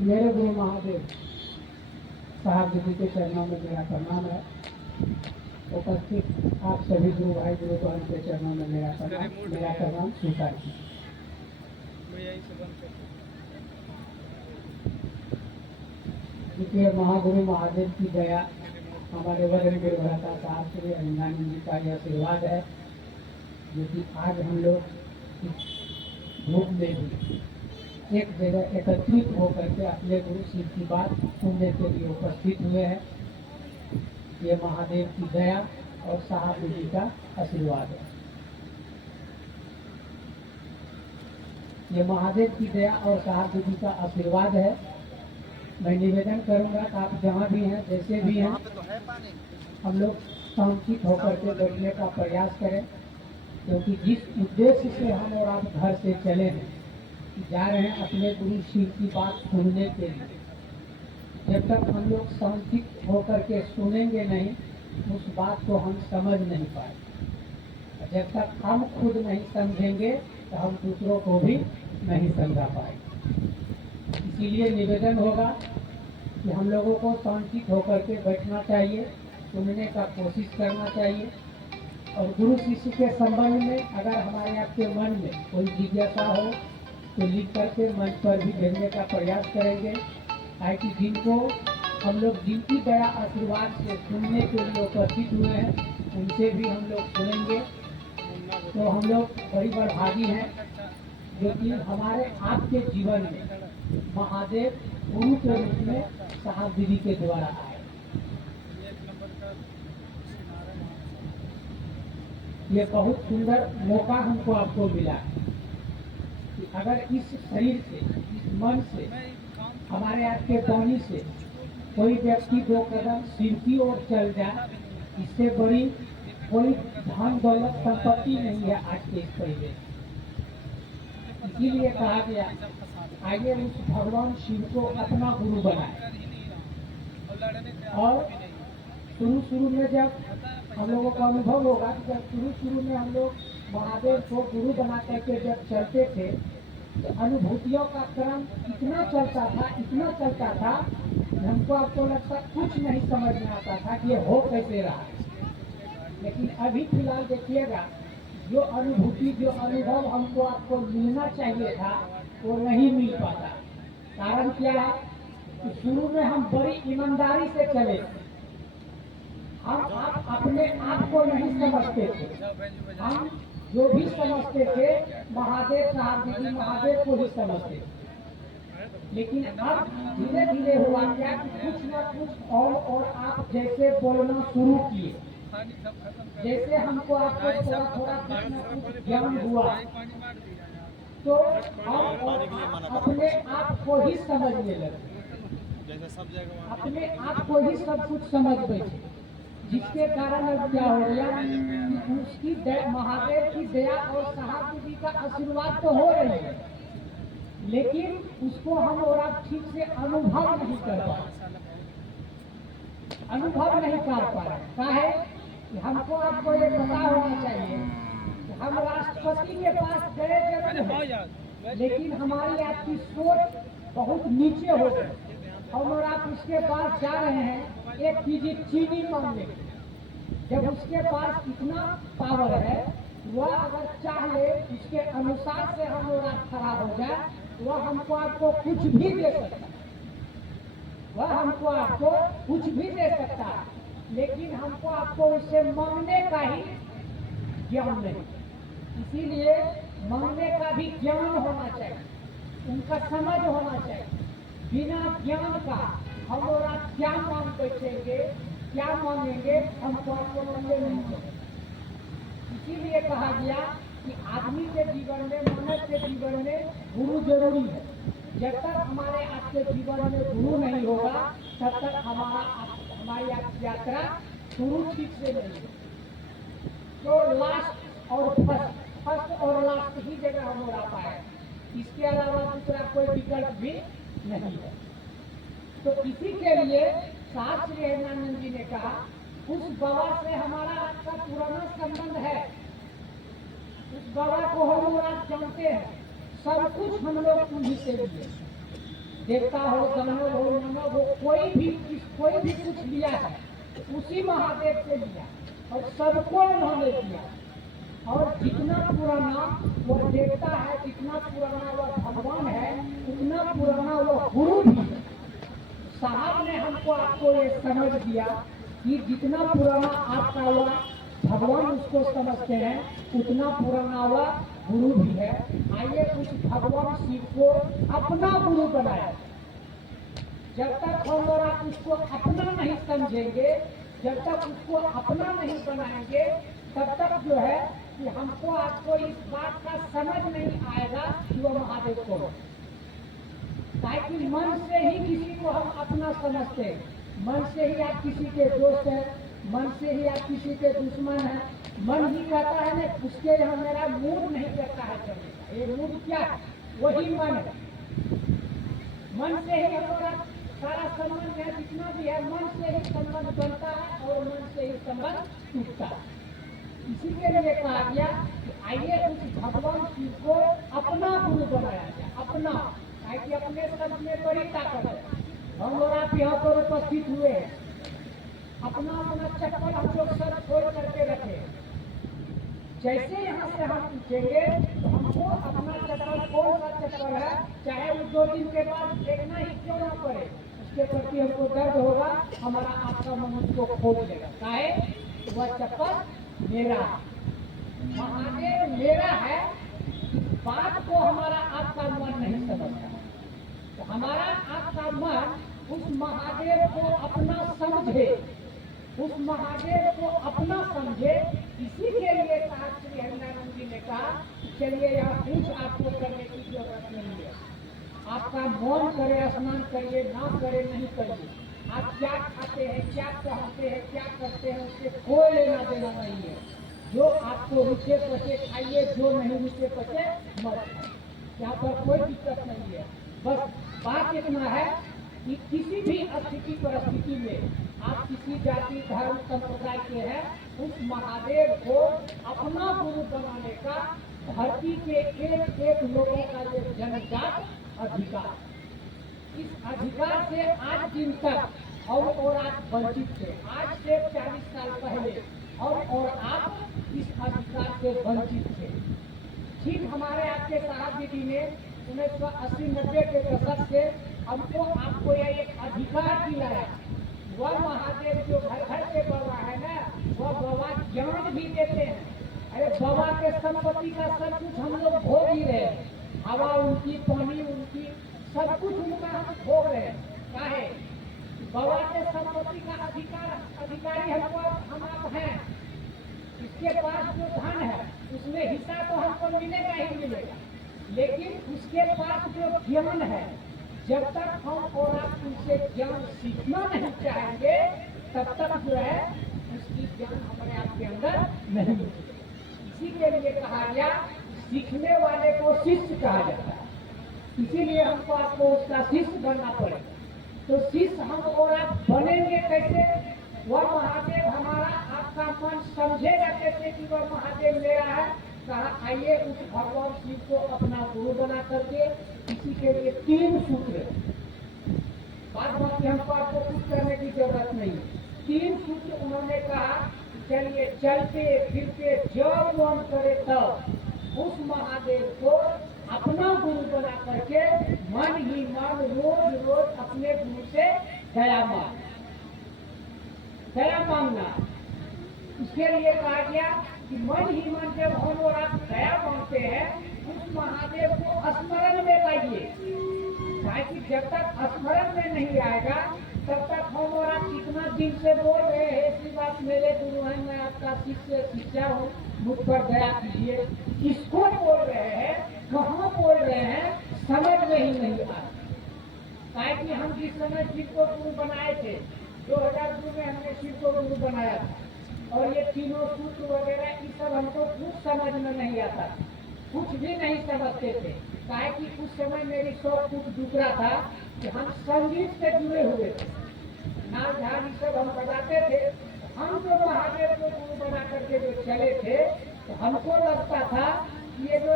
मेरे गुरु महादेव साहब जी के चरणों में मेरा प्रणाम है। उपस्थित आप सभी गुरु भाई गुरु बहन के चरणों में मेरा प्रणाम स्वीकार कीजिए। देखिए, महागुरु महादेव की दया, हमारे वरिष्ठ गुरु भ्राता साहब श्री हरिनानंद जी का यह आशीर्वाद है, जो कि आज हम लोग ग्रुप में भी एक जगह एकत्रित होकर के अपने गुरु शिव की बात सुनने के लिए उपस्थित हुए हैं। ये महादेव की दया और साहब जी का आशीर्वाद है। ये महादेव की दया और साहब जी का आशीर्वाद है। मैं निवेदन करूंगा कि आप जहाँ भी हैं, जैसे भी हैं, हम लोग शांतित होकर के बैठने का प्रयास करें, क्योंकि जिस उद्देश्य से हम और आप घर से चले हैं, जा रहे हैं अपने गुरु शिव की बात सुनने के लिए। जब तक हम लोग शांतित होकर के सुनेंगे नहीं, उस बात को हम समझ नहीं पाएंगे। जब तक हम खुद नहीं समझेंगे तो हम दूसरों को भी नहीं समझा पाएंगे। इसीलिए निवेदन होगा कि हम लोगों को शांतित होकर के बैठना चाहिए, सुनने का कोशिश करना चाहिए। और गुरु शिष्य के संबंध में अगर हमारे आपके मन में कोई जिज्ञासा हो तो लिख करके मंच पर भी भेजने का प्रयास करेंगे, ताकि जिनको हम लोग जिनकी दया आशीर्वाद से सुनने के लिए उपस्थित हुए हैं, उनसे भी हम लोग सुनेंगे। तो हम लोग बड़ी बड़भागी हैं, जो कि हमारे आपके जीवन में महादेव गुरु के रूप में साहब दीदी के द्वारा आए। ये बहुत सुंदर मौका हमको आपको मिला है कि अगर इस शरीर से, इस मन से, हमारे आपके वाणी से कोई व्यक्ति 2 कदम शिव की ओर चल जाए, इससे बड़ी कोई धन दौलत संपत्ति नहीं है आज के इस परिवेश। इसीलिए कहा गया, आइए उस भगवान शिव को अपना गुरु बनाए। और शुरू में जब हम लोगों का अनुभव होगा कि जब शुरू में हम लोग महादेव को गुरु बना करके जब चलते थे, तो अनुभूतियों का क्रम इतना चलता था कि हमको आपको लगता कुछ नहीं समझ में आता था कि ये हो कैसे रहा। लेकिन अभी फिलहाल देखिएगा, जो अनुभूति, जो अनुभव हमको आपको मिलना चाहिए था, वो नहीं मिल पाता। कारण क्या है कि शुरू में हम बड़ी ईमानदारी से चले, हम आप अपने आप को नहीं समझते थे। हम जो भी समझते थे महादेव साहब जी महादेव को ही समझते थे। लेकिन अब धीरे धीरे हुआ क्या कि कुछ न कुछ और आप जैसे बोलना शुरू किए, जैसे हमको आपको थोड़ा कुछ ज्ञान हुआ, तो हम अपने आप को ही समझने लगे, अपने आप को ही सब कुछ समझ बैठे। जिसके कारण अब क्या हो गया, उसकी महादेव की दया और साहब जी का आशीर्वाद तो हो रही है, लेकिन उसको हम और आप ठीक से अनुभव नहीं कर पा रहे। क्या है कि हमको आपको ये पता होना चाहिए कि हम राष्ट्रपति के पास गए जरूर हैं, लेकिन हमारी आपकी सोच बहुत नीचे हो गई। हम और आप उसके पास जा रहे हैं एक चीज चीनी मांगने, जब उसके पास इतना पावर है, वह अगर चाहे उसके अनुसार से हम और आप खड़ा हो जाए, वह हमको आपको कुछ भी दे सकता है, वह हमको आपको कुछ भी दे सकता है, लेकिन हमको आपको उससे मांगने का ही ज्ञान नहीं। इसीलिए मांगने का भी ज्ञान होना चाहिए, उनका समझ होना चाहिए। बिना ज्ञान का हम और आप क्या मांग बैठेंगे, क्या मांगेंगे, हमको आपको मांगे नहीं चाहिए। इसीलिए कहा गया कि आदमी के जीवन में, मानव के जीवन में गुरु जरूरी है। जब तक हमारे आपके जीवन में गुरु नहीं होगा, तब तक हमारी यात्रा शुरू ठीक से नहीं होगी। तो लास्ट और फर्स्ट और लास्ट ही जगह हम और आप आए, इसके अलावा दूसरा कोई विकल्प भी नहीं है। तो इसी के लिए साहब श्री हरिनानंद जी ने कहा, उस बाबा से हमारा आपका पुराना संबंध है, उस बाबा को हम और आप जानते हैं, सब कुछ हम लोग उन्हीं से लिए। देवता हो, दानव हो, मानव हो, कोई भी कुछ लिया है उसी महादेव से लिया और सबको उन्होंने दिया। और जितना पुराना वो देवता है, जितना पुराना वो भगवान है, उतना पुराना वो गुरु भी है। साहब ने हमको आपको ये समझ दिया कि जितना पुराना आपका हुआ भगवान उसको समझते हैं, उतना पुराना हुआ गुरु भी है। आइए उस भगवान शिव को अपना गुरु बनाया। जब तक हम और आप उसको अपना नहीं समझेंगे, जब तक उसको अपना नहीं बनाएंगे, तब तक जो है कि हमको आपको इस बात का समझ नहीं आएगा कि वो महादेव को, ताकि मन से ही किसी को हम अपना समझते हैं, मन से ही आप किसी के दोस्त हैं, मन से ही आप किसी के दुश्मन हैं। मन ही कहता है ना, उसके यहाँ मेरा मूड नहीं करता है चलने का। ये मूड क्या है? वही मन है। मन से ही हमारा सारा संबंध है, जितना भी है मन से ही संबंध बनता है और मन से ही संबंध टूटता है। इसी के लिए कहा गया कि आइए उस भगवान शिव को अपना गुरु बनाया जाए। अपना, ताकि अपने शब्द में बड़ी ताकत है। हम और आप यहाँ पर उपस्थित हुए हैं, अपना अपना चप्पल हम लोग सब छोड़ करके रखे। जैसे यहाँ से हम पूछेंगे तो हमको अपना चप्पल कौन सा चप्पल है, चाहे वो 2 दिन के बाद देखना ही क्यों ना पड़े, उसके प्रति हमको दर्द होगा, हमारा आपका मन उसको खोज लेगा। काहे? वह चप्पल मेरा है, महादेव मेरा है। बात को हमारा आपका मन नहीं समझता, तो हमारा आपका मन उस महादेव को अपना समझे, उस महादेव को अपना समझे। इसी के लिए कहा श्री हरिनारायण जी ने कहा, चलिए यहाँ कुछ आपको करने की जरूरत नहीं है। आपका मन करे स्नान करिए, ना करे नहीं करिए। आप क्या खाते हैं, क्या पहनते हैं, क्या करते हैं, उससे कोई लेना देना नहीं है। जो आपको रुचे पचे खाइए, जो नहीं रुचे पचे मत खाइए। यहाँ पर कोई दिक्कत नहीं है। बस बात इतना है कि किसी भी स्थिति परिस्थिति में आप किसी जाति धर्म संप्रदाय के हैं, उस महादेव को अपना गुरु बनाने का धरती के एक एक लोगों का ये जन्मजात अधिकार। इस अधिकार से आज दिन तक और आप वंचित थे। आज से 40 साल पहले और आप इस अधिकार से वंचित थे। ठीक हमारे आपके साहब जी ने 1980-90 के दशक से हमको आपको यह एक अधिकार दिलाया। वह महादेव जो घर घर के बाबा है ना, वह बाबा ज्ञान भी देते हैं। अरे बाबा के संपत्ति का सब कुछ हम लोग भोग ही रहे हैं। हवा उनकी, पानी उनकी, सब कुछ उनका हम भोग रहे हैं। काहे? बाबा के संपत्ति का अधिकारी हम आप हैं। इसके पास जो धन है उसमें हिस्सा तो हमको मिलेगा ही मिलेगा, लेकिन उसके पास जो ज्ञान है, जब तक हम और आप उनसे ज्ञान सीखना नहीं चाहेंगे, तब तक जो है उसकी ज्ञान हमारे आपके अंदर नहीं मिलेगा। इसी के लिए कहा गया, सीखने वाले को शिष्य कहा जाता है। इसीलिए हमको आपको उसका शिष्य बनना पड़ेगा। तो शिष्य हम और आप बनेंगे कैसे? वह महादेव हमारा आपका मन समझेगा कैसे कि वह महादेव मेरा है। कहा आइए उस भगवान शिव को अपना गुरु बना करके, इसी के लिए 3 सूत्र, बात बाकी हमको आपको कुछ करने की जरूरत नहीं। 3 सूत्र उन्होंने कहा, चलिए चलते फिरते जब मन करे तब उस महादेव को अपना गुरु बना करके मन ही मन रोज रोज अपने गुरु से दया मांगना। इसके लिए कहा गया कि मन ही मन जब हम और आप दया मांगते हैं, उस महादेव को स्मरण में लाइए। ताकि जब तक स्मरण में नहीं आएगा, तब तक हम और आप कितना दिन से बोल रहे हैं, ऐसी बात मेरे गुरु हैं, मैं आपका शिष्य हूँ, मुझ पर दया कीजिए। किसको बोल रहे हैं, कहाँ बोल रहे हैं, समझ में ही नहीं आ रहा। ताकि हम जिस समय शिव को गुरु बनाए थे, 2002 में हमने शिव को गुरु बनाया था, और ये तीनों सूत्र वगैरह ये सब हमको कुछ समझ में नहीं आता, कुछ भी नहीं समझते थे। काहे कि उस समय मेरी शौक कुछ दूसरा था कि हम संगीत से जुड़े हुए थे, नाल झाल ये सब हम बजाते थे। हम जो महादेव को गुरु बना करके जो चले थे, तो हमको लगता था कि ये जो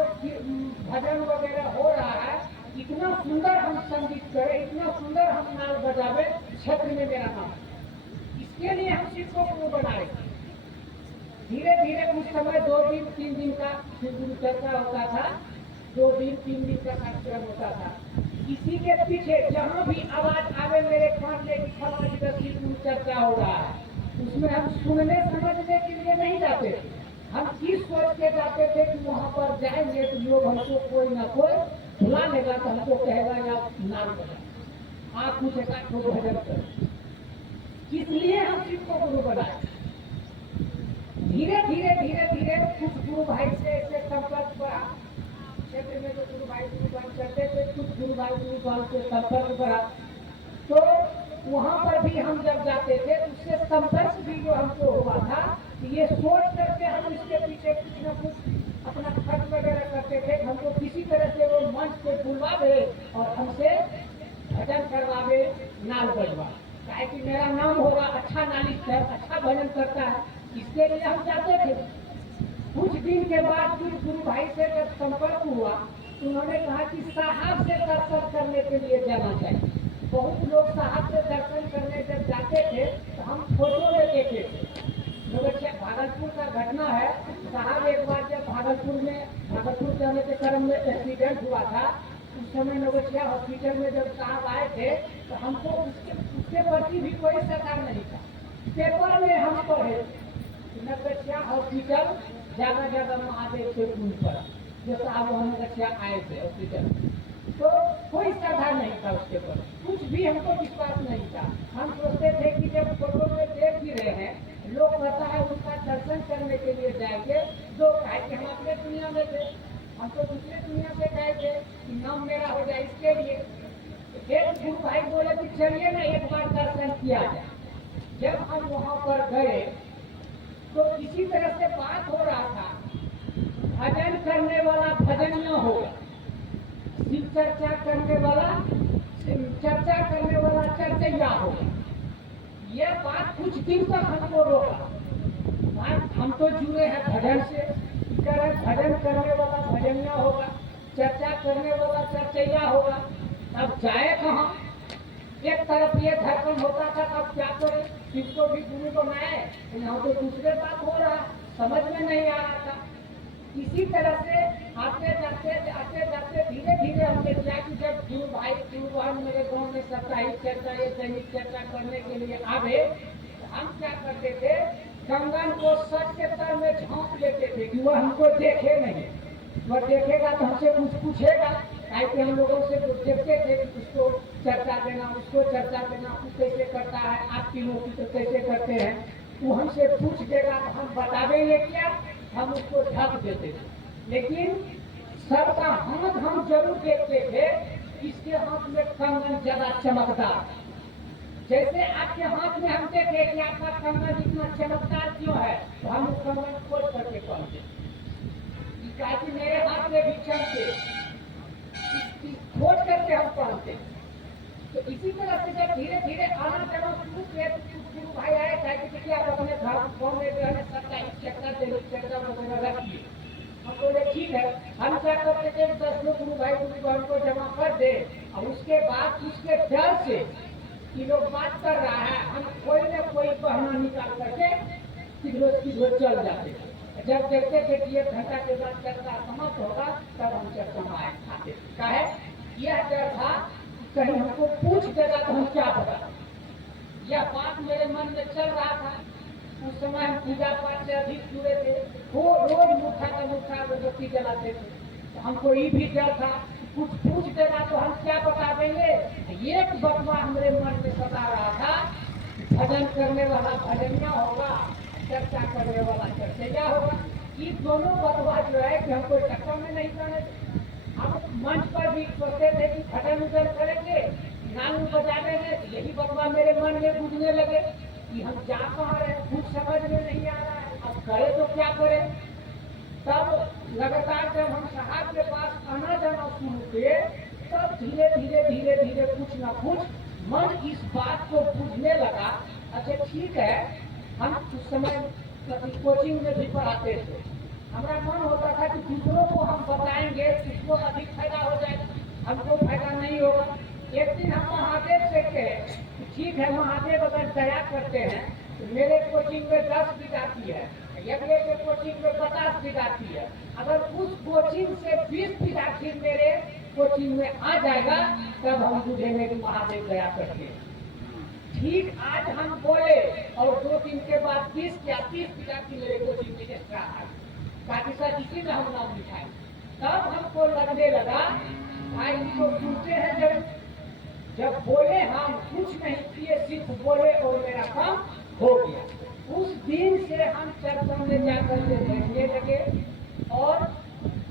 भजन वगैरह हो रहा है, इतना सुंदर हम संगीत करें, इतना सुंदर हम नाल बजावे, क्षेत्र में मेरा नाम। इसके लिए हम शिक्षकों को बनाए। धीरे धीरे उस समय 2 दिन 3 दिन का गुरु चर्चा होता था, 2 दिन 3 दिन का कार्यक्रम होता था। इसी के पीछे जहाँ भी आवाज आवे मेरे कान में कि फलां जगह गुरु चर्चा हो रहा है, उसमें हम सुनने समझने के लिए नहीं जाते थे। हम किस सोच के जाते थे कि वहाँ पर जाएंगे तो लोग हमको कोई ना कोई बुला लेगा, तो हमको कहेगा या नाम बजा, आप कुछ एक भजन करो। इसलिए हम शिक्षकों को गुरु बनाए। धीरे धीरे धीरे धीरे कुछ गुरु भाई से ऐसे संपर्क बढ़ा, क्षेत्र में जो गुरु भाई गुरुबान करते थे, कुछ गुरु भाई गुरुबान से संपर्क बढ़ा। तो वहाँ पर भी हम जब जाते थे, उससे संपर्क भी जो हमको हुआ था, ये सोच करके हम इसके पीछे कुछ न कुछ अपना खर्च वगैरह करते थे। हमको किसी तरह से वो मंच पे बुलवावे और हमसे भजन करवावे, नाल बजवा, काहे कि मेरा नाम होगा, अच्छा नालिश है, अच्छा भजन करता है, इसके लिए हम जाते थे। कुछ दिन के बाद फिर गुरु भाई से जब संपर्क हुआ तो उन्होंने कहा कि साहब से दर्शन करने के लिए जाना चाहिए। बहुत लोग साहब से दर्शन करने जब जाते थे तो हम फोटो में देखे थे। भागलपुर का घटना है, साहब एक बार जब भागलपुर जाने के क्रम में एक्सीडेंट हुआ था, उस समय नवगछिया हॉस्पिटल में जब साहब आए थे तो हमको उसके प्रति भी कोई सरकार नहीं था। पेपर में हम पढ़े नवगछिया हॉस्पिटल जगह जगह महादेव के पुल पर, जो साहब वहाँ नवगछिया आए थे हॉस्पिटल, तो कोई श्रद्धा नहीं था उसके पर, कुछ भी हमको विश्वास नहीं था। हम सोचते थे कि जब फोटो में देख भी रहे हैं, लोग कहता है उनका दर्शन करने के लिए जाएंगे, दो कहे कि हम अपने दुनिया में थे, हम तो दूसरे दुनिया से गए थे कि नाम मेरा हो जाए, इसके लिए एक गुरु भाई बोले कि चलिए ना एक बार दर्शन किया जाए। जब हम वहाँ पर गए तो इसी तरह से बात हो रहा था, भजन करने वाला भजनिया होगा, शिव चर्चा करने वाला चर्चा करने वाला चर्चैया होगा। यह बात कुछ दिन तक हमको रोका। हम तो जुड़े हैं भजन से, भजन करने वाला भजनिया होगा, चर्चा करने वाला चर्चैया होगा, अब जाए कहाँ? एक तरफ ये धर्म होता था, तब क्या करें, किसको भी गुरु बनाए, यहाँ तो दूसरे बात हो रहा, समझ में नहीं आ रहा था। इसी तरह से आते जाते धीरे धीरे हमने किया कि जब गुरु भाई गुरुवान मेरे गांव में साप्ताहिक चर्चा या दैनिक चर्चा करने के लिए आवे, तो हम क्या करते थे, कंगन को सच के तर में झांक लेते थे कि वह हमको देखे नहीं। वह देखेगा तो हमसे कुछ पूछेगा, कि हम लोगों से कुछ देखते थे कि उसको चर्चा देना, उसको चर्चा देना, वो कैसे करता है, आप तीनों की तो कैसे करते हैं, वो हमसे पूछ देगा तो हम बतावेंगे क्या, हम उसको ढक देते थे। लेकिन सबका हाथ हम जरूर देखते थे, इसके हाथ में कंगन ज्यादा चमकदार, जैसे आपके हाथ में हम देखे कि आपका कंगन इतना चमकदार क्यों है, तो हम उस कंगन खोल करके पहनते, कि मेरे हाथ में भी चमके, खोज करके हम पहनते। तो इसी तरह से जब धीरे धीरे आना जाना शुरू किया, गुरु भाई आए थे कि देखिए आप अपने गाँव में जो है साप्ताहिक चर्चा वगैरह रखिए। हम बोले ठीक है। हम क्या करते थे, 10 लोग गुरु भाई गुरु बहन को जमा कर दे, और उसके बाद उसके डर से कि लोग बात कर रहा है, हम कोई न कोई बहाना निकाल करके किधर चल जाते। जब देखते थे कि 1 घंटा के बाद चर्चा समाप्त होगा, तब हम चर्चा में आते। काहे? यह डर था कहीं हमको पूछ देगा तो हम क्या बता। यह बात मेरे मन में चल रहा था। उस समय हम पूजा पाठ से अधिक जुड़े थे, वो रोज मुठा का मुठा अगरबत्ती जलाते थे, तो हमको ये भी डर था, कुछ पूछ देगा तो हम क्या बता देंगे। एक बतवा हमारे मन में सता रहा था, भजन करने वाला भजनिया होगा, चर्चा करने वाला चर्चैया होगा। ये दोनों बतवा जो है कि हमको चक्कर में नहीं पड़े। हम मंच पर भी सोचते थे कि भजन उजन करेंगे, नाम बजाएंगे, यही बतवा मेरे मन में गूंजने लगे कि हम जा कहाँ रहे, कुछ समझ में नहीं आ रहा है, अब करे तो क्या करें। तब लगातार जब हम साहब के पास आना जाना शुरू किए, तब धीरे धीरे कुछ ना कुछ मन इस बात को बुझने लगा। अच्छा ठीक है, हम उस समय कोचिंग में भी पढ़ाते थे, हमारा मन होता था कि दूसरों को हम बताएंगे, किसको अधिक फायदा हो जाएगा। हमको फायदा नहीं होगा। एक दिन हम महादेव से कहे ठीक है, महादेव अगर दया करते हैं तो मेरे कोचिंग में 10 विद्यार्थी है, अगले के कोचिंग में 50 विद्यार्थी है, अगर उस कोचिंग से 20 विद्यार्थी मेरे कोचिंग में आ जाएगा तब हम बुझेंगे कि महादेव दया करते हैं। ठीक आज हम बोले और 2 दिन के बाद 20 या 30 विद्यार्थी मेरे कोचिंग में एक्स्ट्रा आए, ताकि सर इसी में हम नाम लिखाए। तब हमको लगने लगा भाई इनको सुनते हैं, जब बोले हम कुछ नहीं किए, सिर्फ बोले और मेरा काम हो गया। उस दिन से हम चर्चा में जाकर के बैठने लगे और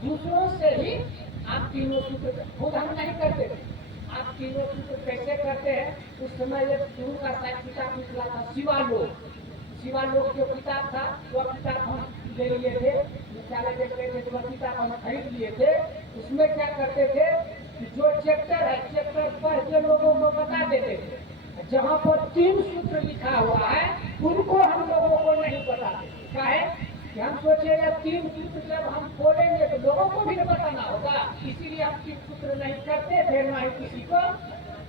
दूसरों से ही आप तीनों सूत्र खुद हम नहीं करते थे, आप तीनों सूत्र कैसे करते हैं। उस समय एक गुरु का शायद किताब निकला था, शिवालोक जो किताब था वह किताब हम ले लिए थे, विद्यालय देख रहे थे, वह किताब हम खरीद लिए थे। उसमें क्या करते थे कि जो चैप्टर है चैप्टर पढ़ के लोगों को बता देते थे, जहाँ पर 3 सूत्र लिखा हुआ है उनको हम लोगों को नहीं बताते। क्या है कि हम सोचे 3 सूत्र जब हम बोलेंगे तो लोगों को भी बताना होगा, इसीलिए हम 3 सूत्र नहीं करते थे, ना ही किसी को।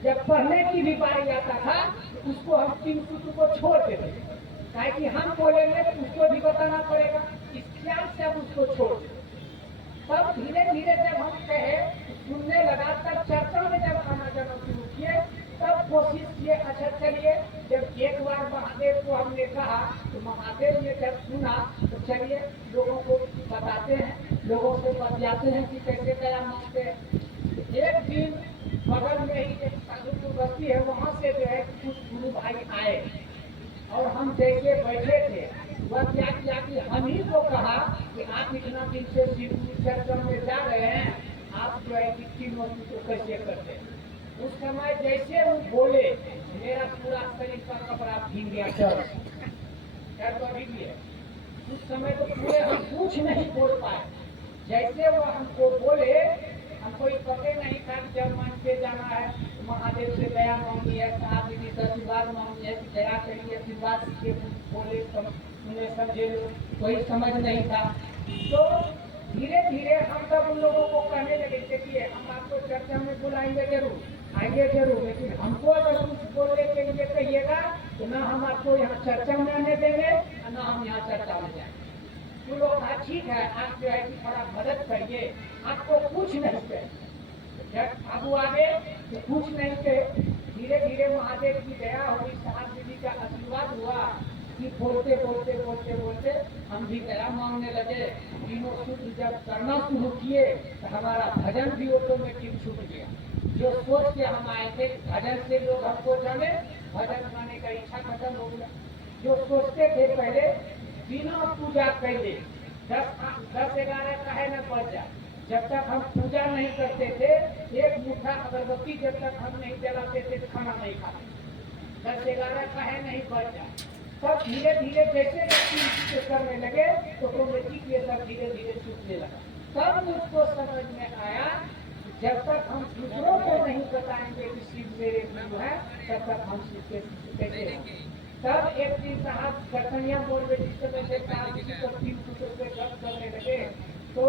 जब पढ़ने की भी बारी आता था तो उसको हम 3 सूत्र को छोड़ देते थे, ताकि हम बोलेंगे तो उसको भी बताना पड़ेगा, इस ख्याल से हम उसको छोड़ देते। तब धीरे धीरे जब हम कहे सुनने लगा, तब चर्चा में जब आना जाना शुरू किए, तब कोशिश किए अच्छा चलिए। जब एक बार महादेव को हमने कहा तो महादेव ने जब सुना तो चलिए लोगों को बताते हैं, लोगों से बतियाते हैं कि कैसे दया मांगते हैं। एक दिन बगल में ही एक साधु बस्ती है, वहाँ से जो है कुछ गुरु भाई आए और हम जैसे बैठे थे वह क्या किया कि हम ही को कहा कि आप इतना दिन से शिव चर्चा में जा रहे हैं, आप जो है कि तीनों को कैसे करते हैं। उस समय जैसे वो बोले मेरा पूरा शरीर का कपड़ा भीग गया, डर तो अभी भी है। उस समय तो पूरे हम कुछ नहीं बोल पाए, जैसे वो हमको बोले हमको ये पता नहीं था कि जब मन पे जाना है तो महादेव से दया मांगनी है, साहब दीदी से आशीर्वाद मांगनी है कि दया करिए, आशीर्वाद के बोले उन्हें समझे, कोई समझ नहीं था। तो धीरे धीरे हम सब उन लोगों को कहने लगे देखिए हम आपको चर्चा में बुलाएंगे जरूर, आइए जरूर, लेकिन हमको अगर कुछ बोलने के लिए कहिएगा तो ना हम आपको यहाँ चर्चा में आने देंगे और ना हम यहाँ चर्चा में जाएंगे। तो लोग कहा ठीक है, आप जो है कि थोड़ा मदद करिए, आपको कुछ नहीं चाहिए। जब अब आगे तो कुछ नहीं थे, धीरे धीरे महादेव की दया हुई, साहब दीदी का आशीर्वाद हुआ कि बोलते बोलते बोलते बोलते हम भी दया मांगने लगे। तीनों सूत्र जब करना शुरू किए तो हमारा भजन भी ऑटोमेटिक छूट गया। जो सोच के हम आए थे भजन से लोग हमको जाने, भजन गाने का इच्छा खत्म हो गया। जो सोचते थे पहले बिना पूजा कैले 10-11 काहे न बढ़ जाए, जब तक हम पूजा नहीं करते थे, एक मुठ्ठा अगरबत्ती जब तक हम नहीं जलाते थे तो खाना नहीं खाते, 10-11 काहे नहीं बढ़ जाए। तब धीरे धीरे जैसे व्यक्ति करने लगे तो ऑटोमेटिक ये सब धीरे धीरे छूटने लगा। तब मुझको समझ में आया जब तक हम दूसरों को नहीं बताएंगे कि शिव मेरे गुरु है तब तक हम शिव के कैसे हैं। तब एक दिन साहब कथनिया बोल रहे जिस समय से 3 सूत्र पे खर्च करने लगे, तो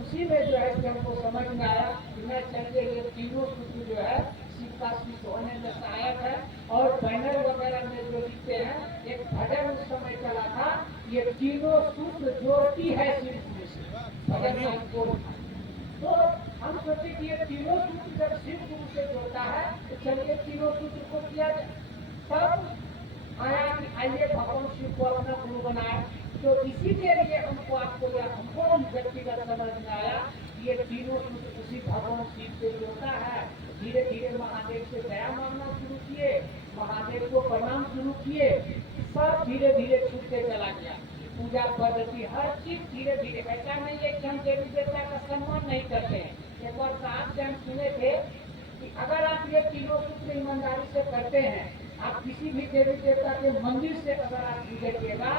उसी में जो है हमको समझ में आया कि मैं चलिए ये तीनों सूत्र जो है शिव का शिव होने में सहायक है। और बैनर वगैरह में जो लिखते हैं एक भजन उस समय चला था, ये तीनों सूत्र जोड़ती है शिव गुरु से, भजन में हमको। तो हम सोचे कि ये तीनों सूत्र जब शिव गुरु से जोड़ता है तो चलिए तीनों सूत्र को किया जाए। तब आया कि आइए भगवान शिव को अपना गुरु बनाया। तो इसी के लिए हमको व्यक्तिगत समझ में आया कि ये तीनों सूत्र उसी भगवान शिव से जोड़ता है। धीरे धीरे महादेव से दया मांगना शुरू किए, महादेव को प्रणाम शुरू किए, सब धीरे धीरे छूटते चला गया। पूजा पद्धति हर चीज धीरे धीरे, ऐसा नहीं है कि हम देवी देवता का सम्मान नहीं करते हैं। एक बार साहब जन सुने थे कि अगर आप ये तीनों सूत्र ईमानदारी से करते हैं, आप किसी भी देवी देवता के मंदिर से अगर आप गुजरिएगा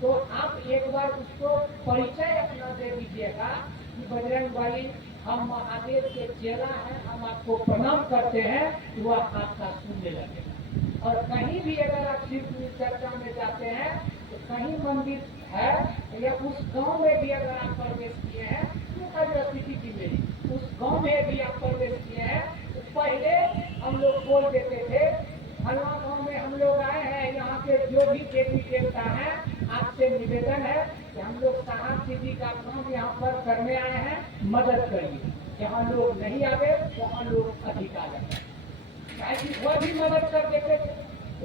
तो आप एक बार उसको परिचय अपना दे दीजिएगा कि बजरंग बली हम महादेव के चेला हैं, हम आपको प्रणाम करते हैं, तो वह आपका सुनने लगेगा। और कहीं भी अगर आप शिव की चर्चा में जाते हैं तो कहीं मंदिर है या उस गांव में भी अगर आप प्रवेश किए हैं, तो अतिथि की मेरी उस गांव में भी आप प्रवेश किए भी देवी देवता हैं, आपसे निवेदन है कि हम लोग साहब दीदी का काम यहाँ पर करने आए हैं, मदद करिए। जहाँ लोग नहीं आवे वहाँ लोग अधिक आ जाते, वह भी मदद कर देते थे।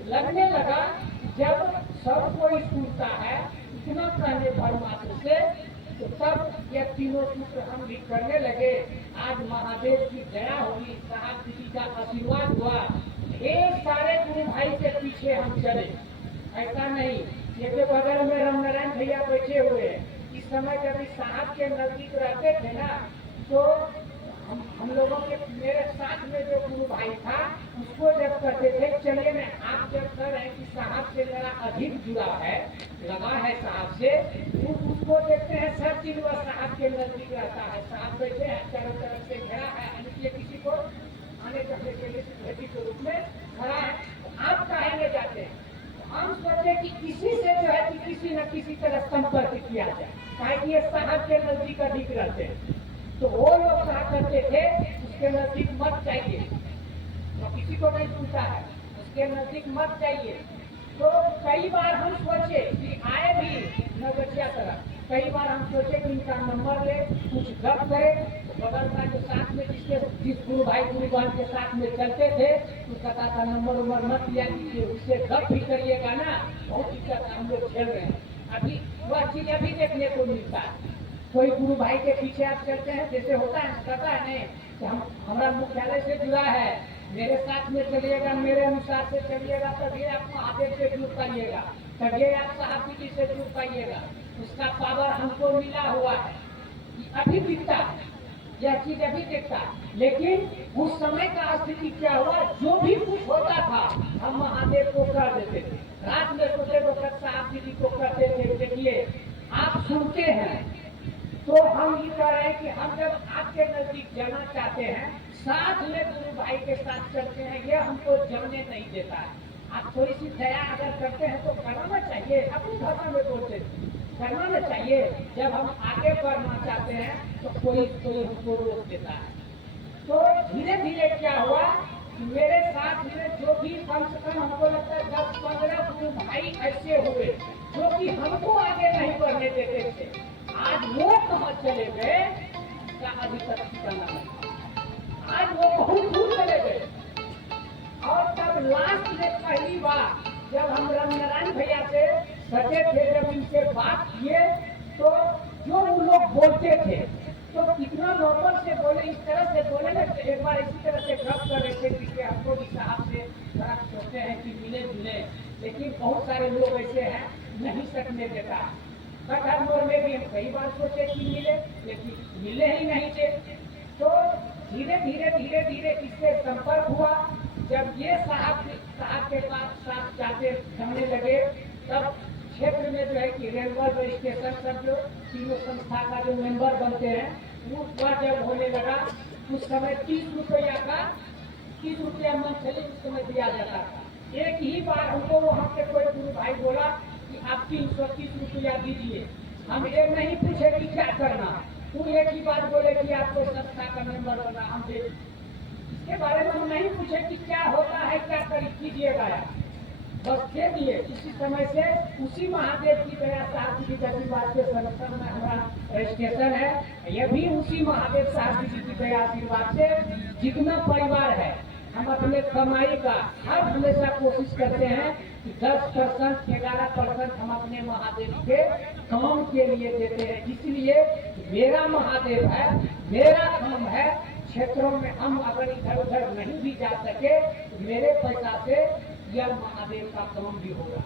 लगने लगा जब सब कोई सुनता है इतना कहने भर मात्र से, तो तब ये तीनों सूत्र हम भी करने लगे। आज महादेव की दया हुई, साहब दीदी का आशीर्वाद हुआ, ढेर सारे गुरु भाई के पीछे हम चले। ऐसा नहीं ये के बगल में रामनारायण भैया बैठे हुए हैं। इस समय जब इस साहब के नजदीक रहते थे ना, तो हम लोगों के मेरे साथ में जो गुरु भाई था उसको जब कहते थे चलिए मैं, आप जब कह रहे हैं कि साहब से मेरा अधिक जुड़ा है, लगा है साहब से, तो उसको देखते हैं सब चीज वह साहब के नजदीक रहता है। साहब बैठे हैं, चारों तरफ से घेरा है, इसलिए किसी को आने जाने के लिए भेदी के रूप में खड़ा है। आप कहेंगे जाते हैं, हम सोचे कि किसी से जो है कि किसी न किसी तरह संपर्क किया जाए, ताकि ये साहब के नजदीक अधिक रहते हैं। तो वो लोग कहा करते थे उसके नजदीक मत जाइए, तो किसी को नहीं पूछा है उसके नजदीक मत जाइए। तो कई बार हम सोचे कि आए भी नगरिया तरफ, कई बार हम सोचे कि इनका नंबर ले, कुछ गप करे। तो बगल का जो साथ में जिस गुरु भाई गुरु बहन के साथ में चलते थे, उसका था नंबर उम्र मत लिया कीजिए, उससे गप भी करिएगा ना, बहुत दिक्कत हम लोग झेल रहे हैं। अभी वह चीज अभी देखने को मिलता है। कोई गुरु भाई के पीछे आप चलते हैं, जैसे होता है पता है नहीं कि हमारा मुख्यालय से जुड़ा है, मेरे साथ में चलिएगा, मेरे अनुसार से चलिएगा, तभी आप महादेव से जुड़ पाइएगा, तभी आप साहब जी से जुड़ पाइएगा। उसका पावर हमको मिला हुआ है, अभी दिखता है, यह चीज अभी दिखता है। लेकिन उस समय का स्थिति क्या हुआ, जो भी कुछ होता था हम महादेव को कर देते थे। रात में सोते वक्त साहब जी को करते थे। देखिए आप सुनते हैं तो हम ये कह रहे हैं कि हम जब आपके नजदीक जाना चाहते हैं, साथ में गुरु भाई के साथ चलते हैं, ये हमको जाने नहीं देता है। आप थोड़ी सी दया अगर करते हैं तो करना चाहिए, अपनी भाषा में बोलते करना चाहिए। जब हम आगे बढ़ना चाहते हैं तो कोई हमको रोक देता है। तो धीरे धीरे क्या हुआ, मेरे साथ में जो भी कम से कम हमको लगता है 10-15 गुरु भाई ऐसे हुए जो कि हमको आगे नहीं बढ़ने देते थे। आज वो कहाँ चले गए क्या अभी तक ठिकाना नहीं। आज वो बहुत दूर चले गए। और तब लास्ट में पहली बार जब हम रामनारायण भैया से सचे थे, जब इनसे बात किए, तो जो वो लोग बोलते थे तो कितना नॉर्मल से बोले, इस तरह से बोले ना। एक बार इसी तरह से गप कर रहे थे कि हमको भी साहब से बड़ा सोचते हैं कि मिले जुले, लेकिन बहुत सारे लोग ऐसे हैं नहीं सकने देता। कटहर में भी हम कई बार सोचे कि मिले, लेकिन मिले ही नहीं थे। तो धीरे धीरे धीरे धीरे इससे संपर्क हुआ। जब ये साहब के पास साथ जाते जाने लगे, तब क्षेत्र में जो है कि रेलवे स्टेशन सब जो तीनों संस्था का जो मेंबर बनते हैं, वो जब होने लगा, उस समय 30 रुपया मंथली उस समय दिया जाता था। एक ही बार हमको वहाँ पे कोई गुरु भाई बोला कि आप 330 रुपया दीजिए। हम ये नहीं पूछे कि क्या करना, वो एक ही बात बोले कि आपको संस्था का मेंबर होना, हम दे। इसके बारे में हम नहीं पूछे कि क्या होता है, क्या कीजिएगा, बस दे दिए। इसी समय से उसी महादेव की दया साहब जी की बात के संरक्षण में हमारा स्टेशन है। यह भी उसी महादेव साहब जी की दया आशीर्वाद से जितना परिवार है, हम अपने कमाई का हर हमेशा कोशिश करते हैं कि 10%, 11% हम अपने महादेव के काम के लिए देते हैं। इसलिए मेरा महादेव है, मेरा काम है। क्षेत्रों में हम अगर इधर उधर नहीं भी जा सके, मेरे पैसा से यह महादेव का काम भी होगा।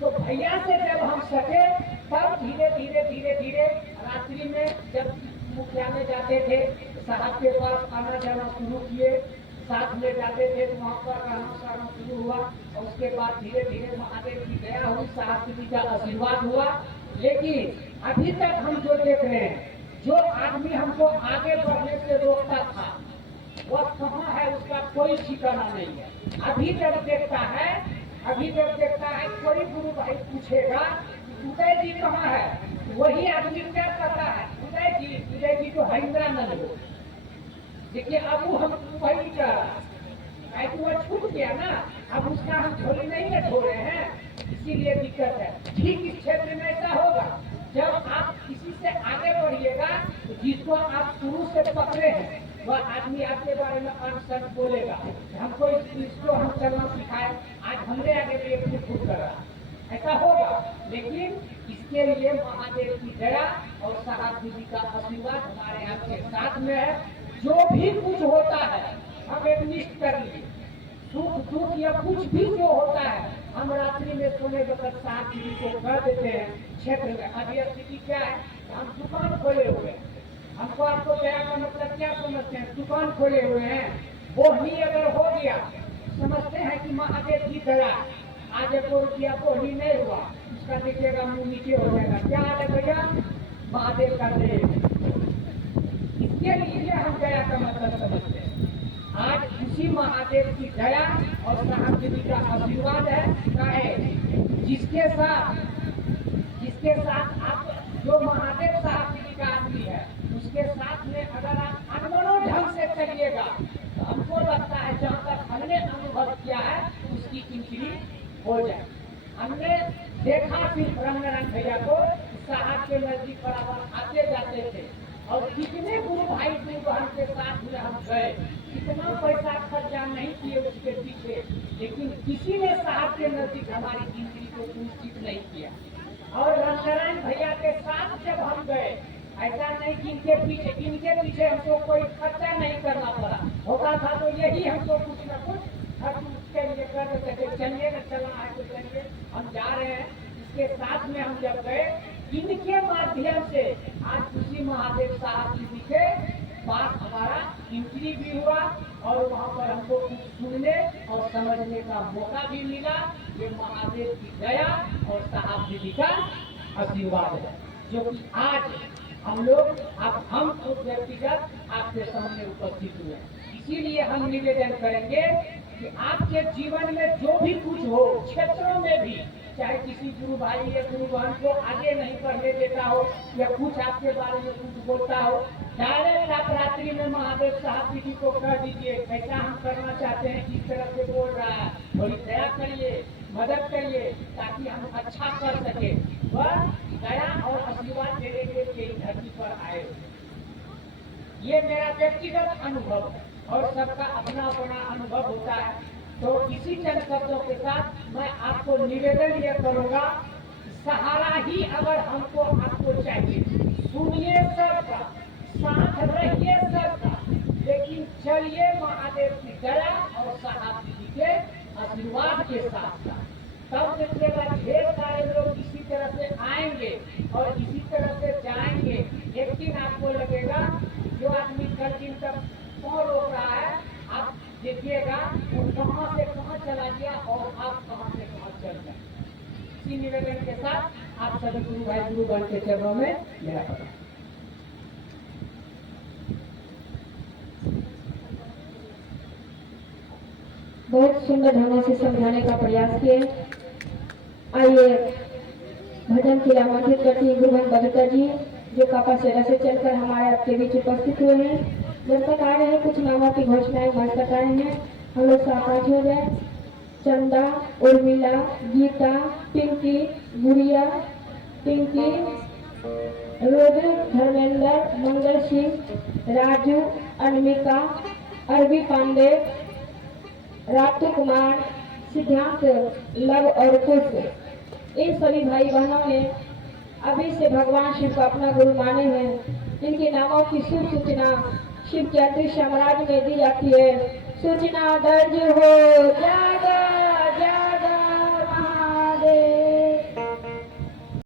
तो भैया से जब हम सके, तब धीरे धीरे धीरे धीरे रात्रि में जब मुख्यालय जाते थे, साहब के पास आना जाना शुरू किए, साथ में जाते थे, तो वहाँ पर रहना सहना शुरू हुआ। और उसके बाद धीरे धीरे महादेव की दया हुई, साहब जी का आशीर्वाद हुआ। लेकिन अभी तक हम जो देख रहे हैं, जो आदमी हमको आगे बढ़ने से रोकता था, वह कहाँ है, उसका कोई ठिकाना नहीं है। अभी जब देखता है कोई गुरु भाई पूछेगा उदय जी कहाँ है, वही आदमी क्या कहता है, उदय जी तो हरिंद्रानंद हो। देखिए अब हम वही कह रहा है, वो छूट गया ना, अब उसका हम झोली नहीं न धो रहे हैं, इसीलिए दिक्कत है। ठीक इस क्षेत्र में ऐसा होगा, जब आप किसी से आगे बढ़िएगा तो जिसको आप शुरू से पकड़े हैं वह आदमी आपके बारे में अनसन बोलेगा, हमको इसको हम चलना सिखाए, आज हमने आगे भी एक फुट कर रहा, ऐसा होगा। लेकिन इसके लिए महादेव की दया और साहब दीदी का आशीर्वाद हमारे आपके साथ में है। जो भी कुछ होता है हम एक निष्ठ कर लिए, सुख दुख या कुछ भी जो होता है हम रात्रि में सोने वक्त साहब दीदी को कर देते हैं। क्षेत्र में अभी स्थिति क्या है, हम दुकान खोले हुए हैं, हमको आपको दया का मतलब क्या समझते हैं, दुकान खोले हुए हैं, वो ही अगर हो गया समझते हैं कि महादेव की दया, आज 1 रुपया को ही नहीं हुआ, उसका देखिएगा मुंह नीचे हो जाएगा, क्या है भैया, महादेव का देव। इसके लिए हम दया का मतलब समझते हैं। आज उसी महादेव की दया और साहब दीदी का आशीर्वाद है, जिसके साथ आप जो महादेव साहब दीदी का आदमी है उसके साथ में अगर आप अनमनो ढंग से चलिएगा तो हमको लगता है जहाँ तक हमने अनुभव किया है उसकी इंक्री हो जाए। हमने देखा सिर्फ रंगनारायण भैया को साहब के नजदीक बराबर आते जाते थे, और कितने गुरु भाई गुरु बहन के साथ में हम गए, इतना पैसा खर्चा नहीं किए उसके पीछे, लेकिन किसी ने साहब के नजदीक हमारी जिंदगी को निश्चित नहीं किया। और रंगनारायण भैया के साथ जब हम गए, ऐसा नहीं कि इनके पीछे हमको कोई खर्चा नहीं करना पड़ा, होता था तो यही हमको कुछ न कुछ खर्च उसके लिए कर देते थे, चलिए न चलना है तो चलिए हम जा रहे हैं। इसके साथ में हम जब गए, इनके माध्यम से आज उसी महादेव साहब जी के पास हमारा एंट्री भी हुआ और वहाँ पर हमको कुछ सुनने और समझने का मौका भी मिला। ये महादेव की दया और साहब दीदी का आशीर्वाद है, जो कि आज हम लोग हम खुद व्यक्तिगत आपके सामने उपस्थित हुए। इसीलिए हम निवेदन करेंगे कि आपके जीवन में जो भी कुछ हो, क्षेत्रों में भी, चाहे किसी गुरु भाई या गुरु बहन को आगे नहीं बढ़ने देता हो या कुछ आपके बारे में कुछ बोलता हो, डायरेक्ट आप रात्रि में महादेव साहब जी को कह दीजिए कैसा हम करना चाहते हैं, किस तरह से बोल रहा है, थोड़ी दया करिए, मदद करिए ताकि हम अच्छा कर सके। वह दया और आशीर्वाद देने के लिए धरती पर आए। ये मेरा व्यक्तिगत अनुभव है और सबका अपना अपना अनुभव होता है। तो इसी चंद शब्दों के साथ मैं आपको निवेदन यह करूंगा, सहारा ही अगर हमको आपको चाहिए, सुनिए सबका, साथ रहिए सबका, लेकिन चलिए महादेव की दया और साहब जी के आशीर्वाद के साथ साथ। तब देखिएगा ढेर सारे लोग इसी तरह से आएंगे और इसी तरह से जाएंगे। एक दिन आपको लगेगा जो आदमी कल दिन तक कौन रोक रहा है, आप देखिएगा वो कहाँ से कहाँ चला गया और आप कहाँ से कहाँ चल गए। इसी निवेदन के साथ आप सभी गुरु भाई गुरु बहन के चरणों में मेरा प्रणाम। बहुत सुंदर ढंग से समझाने का प्रयास किए। आइए भजन की आमंत्रित करती है गुरुवन बबीता जी, जो कापासेरा से चलकर हमारे आपके बीच उपस्थित हुए हैं। जब तक आ रहे हैं कुछ नामों की घोषणाएं मंच तक आए हैं, हम लोग साकाज हो जाए। चंदा, उर्मिला, गीता, पिंकी, गुड़िया, पिंकी, रुद्र, धर्मेंद्र, मंगल सिंह, राजू, अनमिका, अरबी पांडे, रातू कुमार, सिद्धांत, लव और कुश, इन सभी भाई बहनों ने अभी से भगवान शिव को अपना गुरु माने हैं। इनके नामों की शुभ सूचना शिव के अंतरिक्ष साम्राज्य में दी जाती है। सूचना दर्ज हो।